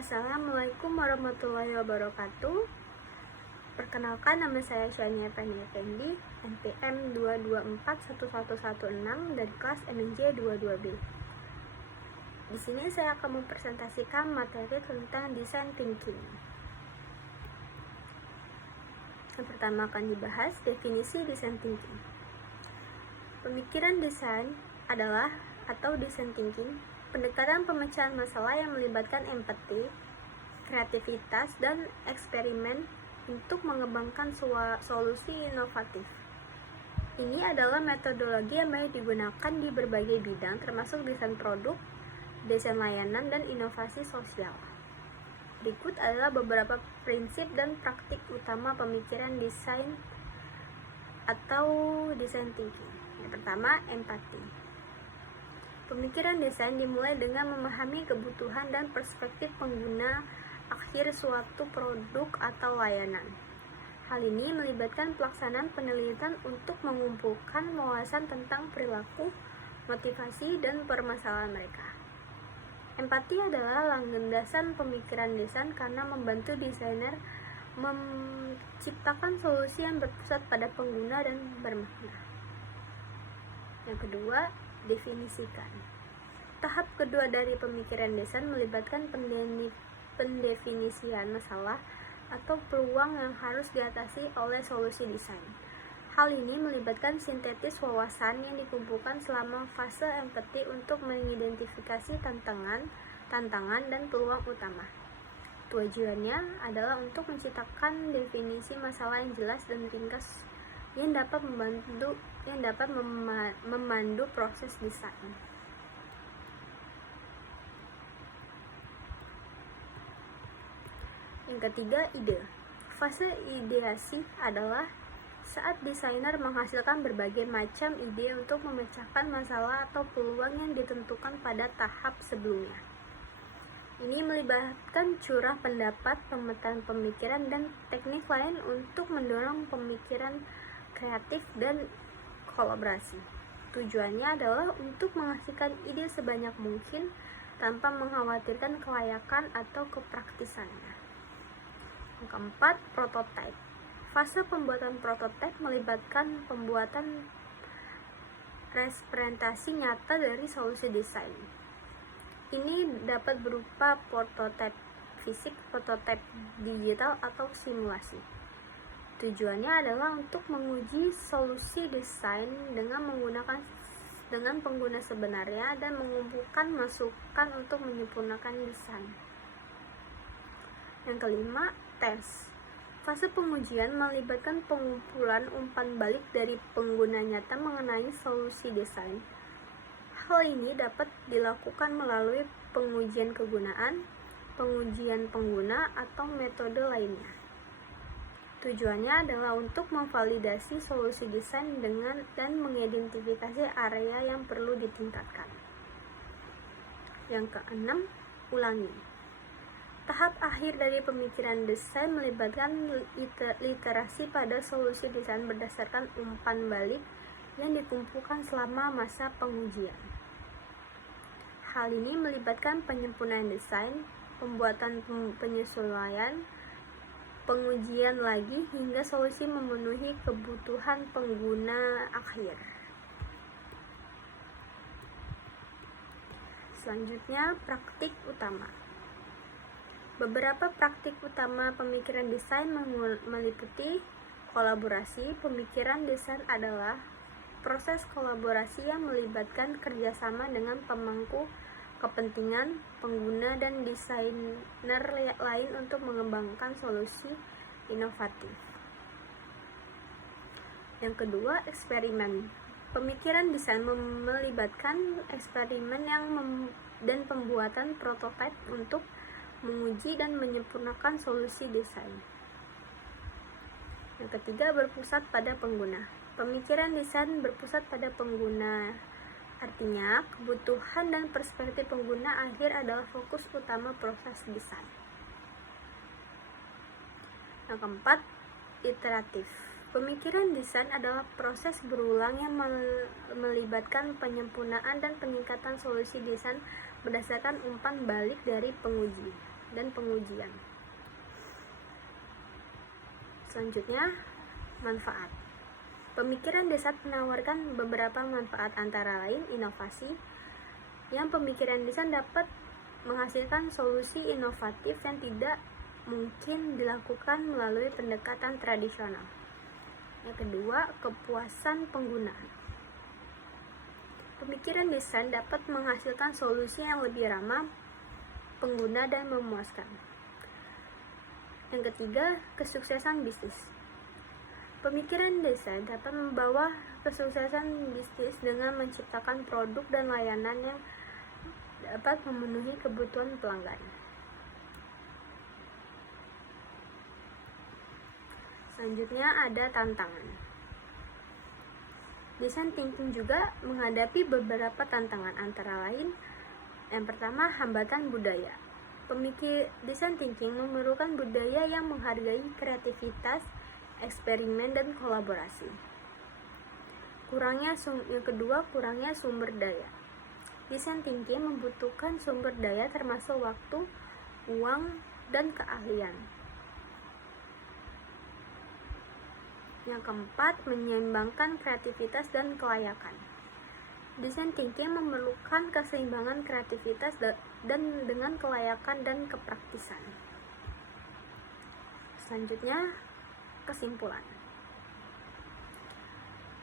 Assalamualaikum warahmatullahi wabarakatuh. Perkenalkan, nama saya Syania Effendi, NPM 2241116 dari kelas MNJ 22B. Di sini saya akan mempresentasikan materi tentang design thinking. Yang pertama akan dibahas definisi design thinking. Pemikiran desain adalah atau design thinking, pendekatan pemecahan masalah yang melibatkan empati, kreativitas, dan eksperimen untuk mengembangkan solusi inovatif. Ini adalah metodologi yang banyak digunakan di berbagai bidang, termasuk desain produk, desain layanan, dan inovasi sosial. Berikut adalah beberapa prinsip dan praktik utama pemikiran desain atau design thinking. Yang pertama, empati. Pemikiran desain dimulai dengan memahami kebutuhan dan perspektif pengguna akhir suatu produk atau layanan. Hal ini melibatkan pelaksanaan penelitian untuk mengumpulkan wawasan tentang perilaku, motivasi, dan permasalahan mereka. Empati adalah landasan pemikiran desain karena membantu desainer menciptakan solusi yang berpusat pada pengguna dan bermakna. Yang kedua, definisikan. Tahap kedua dari pemikiran desain melibatkan pendefinisian masalah atau peluang yang harus diatasi oleh solusi desain. Hal ini melibatkan sintetis wawasan yang dikumpulkan selama fase empati untuk mengidentifikasi tantangan dan peluang utama. Tujuannya adalah untuk menciptakan definisi masalah yang jelas dan ringkas yang dapat memandu proses desain. Yang ketiga, ide. Fase ideasi adalah saat desainer menghasilkan berbagai macam ide untuk memecahkan masalah atau peluang yang ditentukan pada tahap sebelumnya. Ini melibatkan curah pendapat, pemetaan pemikiran, dan teknik lain untuk mendorong pemikiran kreatif dan kolaborasi. Tujuannya adalah untuk menghasilkan ide sebanyak mungkin tanpa mengkhawatirkan kelayakan atau kepraktisannya. Yang keempat, prototipe. Fase pembuatan prototipe melibatkan pembuatan representasi nyata dari solusi desain. Ini dapat berupa prototipe fisik, prototipe digital, atau simulasi. Tujuannya adalah untuk menguji solusi desain dengan pengguna sebenarnya dan mengumpulkan masukan untuk menyempurnakan desain. Yang kelima, tes. Fase pengujian melibatkan pengumpulan umpan balik dari pengguna nyata mengenai solusi desain. Hal ini dapat dilakukan melalui pengujian kegunaan, pengujian pengguna, atau metode lainnya. Tujuannya adalah untuk memvalidasi solusi desain dan mengidentifikasi area yang perlu ditingkatkan. Yang keenam, ulangi. Tahap akhir dari pemikiran desain melibatkan literasi pada solusi desain berdasarkan umpan balik yang dikumpulkan selama masa pengujian. Hal ini melibatkan penyempurnaan desain, pembuatan penyesuaian, pengujian lagi hingga solusi memenuhi kebutuhan pengguna akhir. Selanjutnya, praktik utama. Beberapa praktik utama pemikiran desain meliputi kolaborasi. Pemikiran desain adalah proses kolaborasi yang melibatkan kerjasama dengan pemangku kepentingan, pengguna, dan desainer lain untuk mengembangkan solusi inovatif. Yang kedua, eksperimen. Pemikiran desain melibatkan eksperimen dan pembuatan prototipe untuk menguji dan menyempurnakan solusi desain. Yang ketiga, berpusat pada pengguna. Pemikiran desain berpusat pada pengguna. Artinya, kebutuhan dan perspektif pengguna akhir adalah fokus utama proses desain. Yang keempat, iteratif. Pemikiran desain adalah proses berulang yang melibatkan penyempurnaan dan peningkatan solusi desain berdasarkan umpan balik dari penguji. dan pengujian. Selanjutnya, manfaat. Pemikiran desain menawarkan beberapa manfaat, antara lain inovasi, yang pemikiran desain dapat menghasilkan solusi inovatif yang tidak mungkin dilakukan melalui pendekatan tradisional. Yang kedua, kepuasan pengguna. Pemikiran desain dapat menghasilkan solusi yang lebih ramah pengguna dan memuaskan. Yang ketiga, kesuksesan bisnis. Pemikiran desain dapat membawa kesuksesan bisnis dengan menciptakan produk dan layanan yang dapat memenuhi kebutuhan pelanggan. Selanjutnya ada tantangan. Design thinking juga menghadapi beberapa tantangan, antara lain yang pertama, hambatan budaya. Pemikir design thinking memerlukan budaya yang menghargai kreativitas, eksperimen, dan kolaborasi. Yang kedua, kurangnya sumber daya. Design thinking membutuhkan sumber daya termasuk waktu, uang, dan keahlian. Yang keempat, menyeimbangkan kreativitas dan kelayakan. Design thinking memerlukan keseimbangan kreativitas dan dengan kelayakan dan kepraktisan. Selanjutnya, kesimpulan.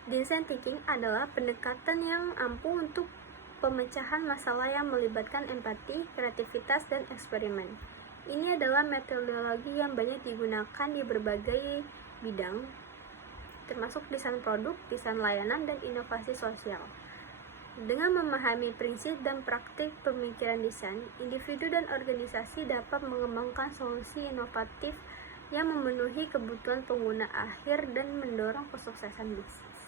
Design thinking adalah pendekatan yang ampuh untuk pemecahan masalah yang melibatkan empati, kreativitas, dan eksperimen. Ini adalah metodologi yang banyak digunakan di berbagai bidang, termasuk desain produk, desain layanan, dan inovasi sosial. Dengan memahami prinsip dan praktik pemikiran desain, individu dan organisasi dapat mengembangkan solusi inovatif yang memenuhi kebutuhan pengguna akhir dan mendorong kesuksesan bisnis.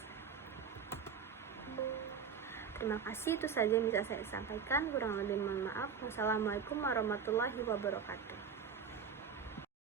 Terima kasih, itu saja yang bisa saya sampaikan. Kurang lebih mohon maaf. Wassalamualaikum warahmatullahi wabarakatuh.